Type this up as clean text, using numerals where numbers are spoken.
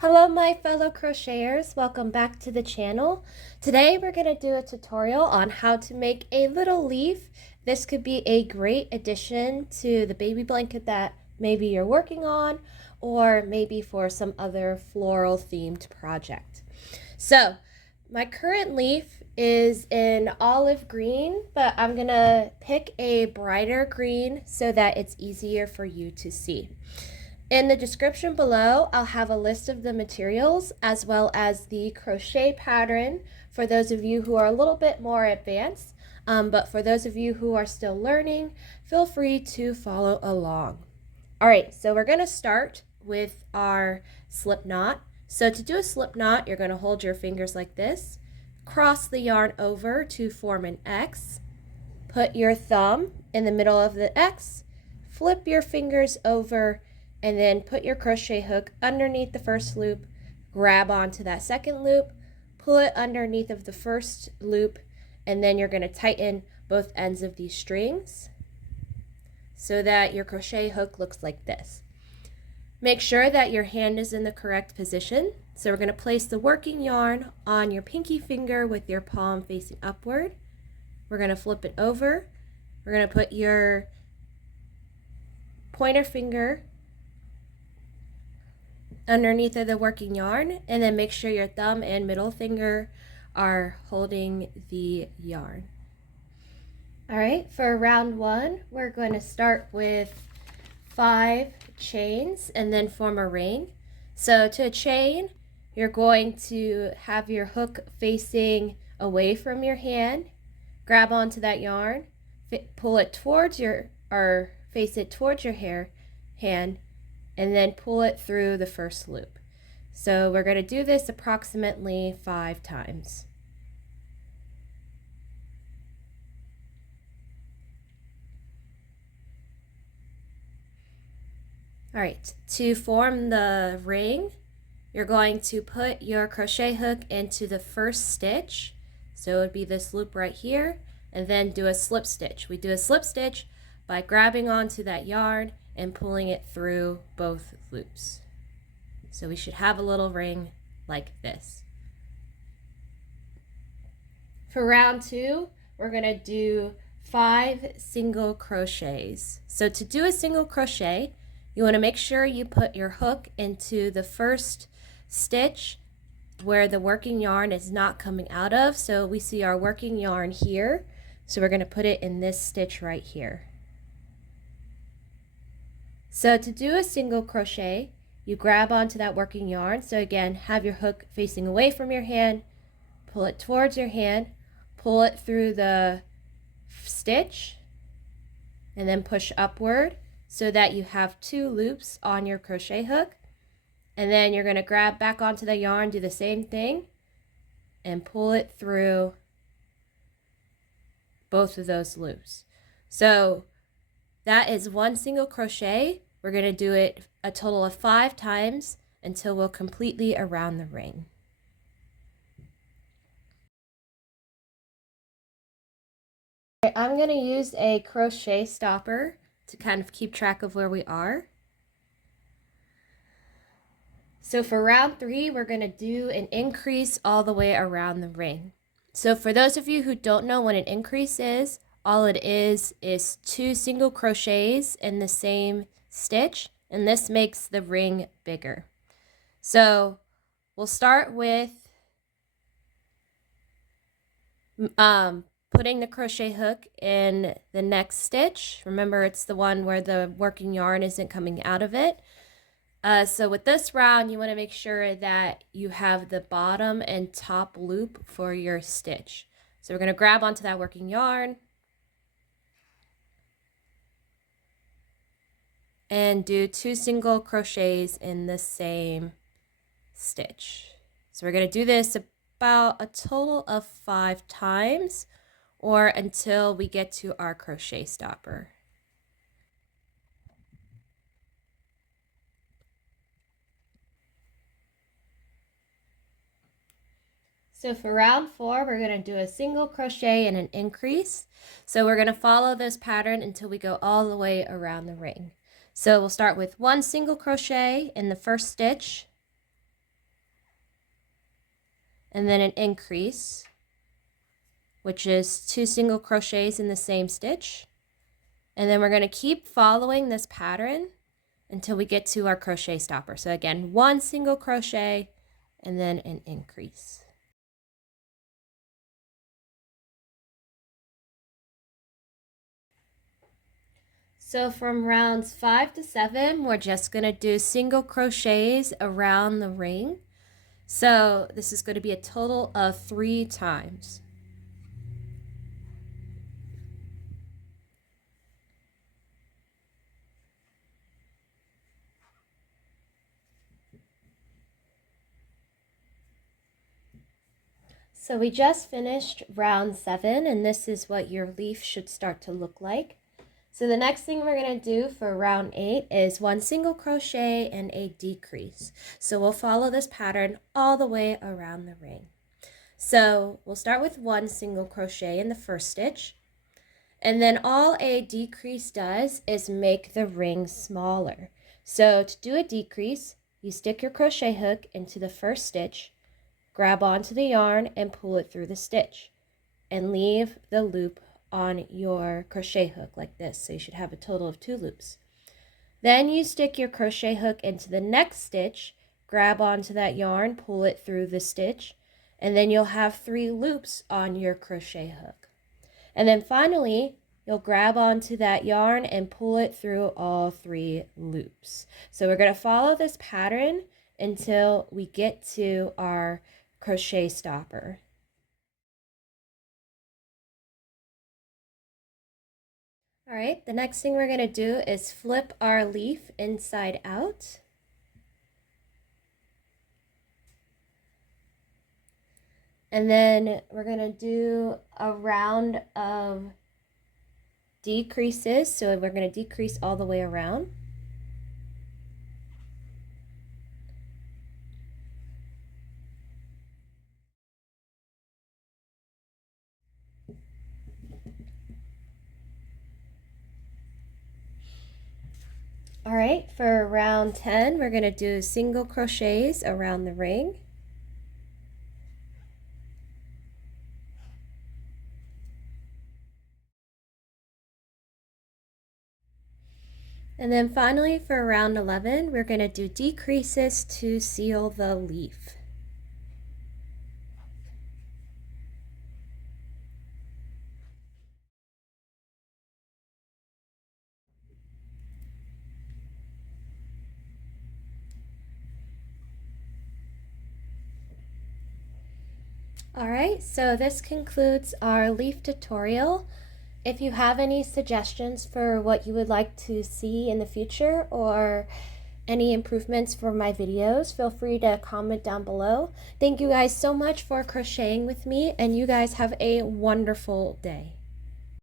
Hello my fellow crocheters, welcome back to the channel. Today we're going to do a tutorial on how to make a little leaf. This could be a great addition to the baby blanket that maybe you're working on, or maybe for some other floral themed project. So my current leaf is in olive green, but I'm going to pick a brighter green so that it's easier for you to see. In the description below, I'll have a list of the materials as well as the crochet pattern for those of you who are a little bit more advanced. But for those of you who are still learning, feel free to follow along. All right, so we're going to start with our slip knot. So to do a slip knot, you're going to hold your fingers like this, cross the yarn over to form an X, put your thumb in the middle of the X, flip your fingers over, and then put your crochet hook underneath the first loop, grab onto that second loop, pull it underneath of the first loop, and then you're going to tighten both ends of these strings so that your crochet hook looks like this. Make sure that your hand is in the correct position. So we're going to place the working yarn on your pinky finger with your palm facing upward. We're going to flip it over. We're going to put your pointer finger underneath of the working yarn, and then make sure your thumb and middle finger are holding the yarn. All right, for round one, we're going to start with 5 chains and then form a ring. So to a chain, you're going to have your hook facing away from your hand, grab onto that yarn, pull it towards your, or face it towards your hand, and then pull it through the first loop. So we're going to do this approximately 5 times. All right, to form the ring, you're going to put your crochet hook into the first stitch. So it would be this loop right here, and then do a slip stitch. We do a slip stitch by grabbing onto that yarn and pulling it through both loops. So we should have a little ring like this. For round 2, we're going to do 5 single crochets. So to do a single crochet, you want to make sure you put your hook into the first stitch where the working yarn is not coming out of. So we see our working yarn here. So we're going to put it in this stitch right here. So to do a single crochet, you grab onto that working yarn. So again, have your hook facing away from your hand, pull it towards your hand, pull it through the stitch, and then push upward so that you have 2 loops on your crochet hook. And then you're going to grab back onto the yarn, do the same thing, and pull it through both of those loops. So that is 1 single crochet. We're going to do it a total of 5 times until we're completely around the ring. I'm going to use a crochet stopper to kind of keep track of where we are. So for round 3, we're going to do an increase all the way around the ring. So for those of you who don't know what an increase is, all it is 2 single crochets in the same stitch, and this makes the ring bigger. So we'll start with putting the crochet hook in the next stitch. Remember, it's the one where the working yarn isn't coming out of it. So with this round, you want to make sure that you have the bottom and top loop for your stitch. So we're going to grab onto that working yarn and do 2 single crochets in the same stitch. So we're going to do this about a total of 5 times, or until we get to our crochet stopper. So for round 4, we're going to do a single crochet and an increase. So we're going to follow this pattern until we go all the way around the ring. So we'll start with 1 single crochet in the first stitch, and then an increase, which is 2 single crochets in the same stitch. And then we're going to keep following this pattern until we get to our crochet stopper. So again, 1 single crochet and then an increase. So from rounds 5 to 7, we're just going to do single crochets around the ring. So this is going to be a total of 3 times. So we just finished round 7, and this is what your leaf should start to look like. So the next thing we're going to do for round 8 is 1 single crochet and a decrease. So we'll follow this pattern all the way around the ring. So we'll start with 1 single crochet in the first stitch, and then all a decrease does is make the ring smaller. So to do a decrease, you stick your crochet hook into the first stitch, grab onto the yarn and pull it through the stitch, and leave the loop on your crochet hook like this. So you should have a total of 2 loops. Then you stick your crochet hook into the next stitch, grab onto that yarn, pull it through the stitch, and then you'll have 3 loops on your crochet hook. And then finally, you'll grab onto that yarn and pull it through all 3 loops. So we're going to follow this pattern until we get to our crochet stopper. All right, the next thing we're going to do is flip our leaf inside out. And then we're going to do a round of decreases. So we're going to decrease all the way around. All right, for round 10, we're going to do single crochets around the ring. And then finally for round 11, we're going to do decreases to seal the leaf. Alright, so this concludes our leaf tutorial. If you have any suggestions for what you would like to see in the future or any improvements for my videos, feel free to comment down below. Thank you guys so much for crocheting with me, and you guys have a wonderful day.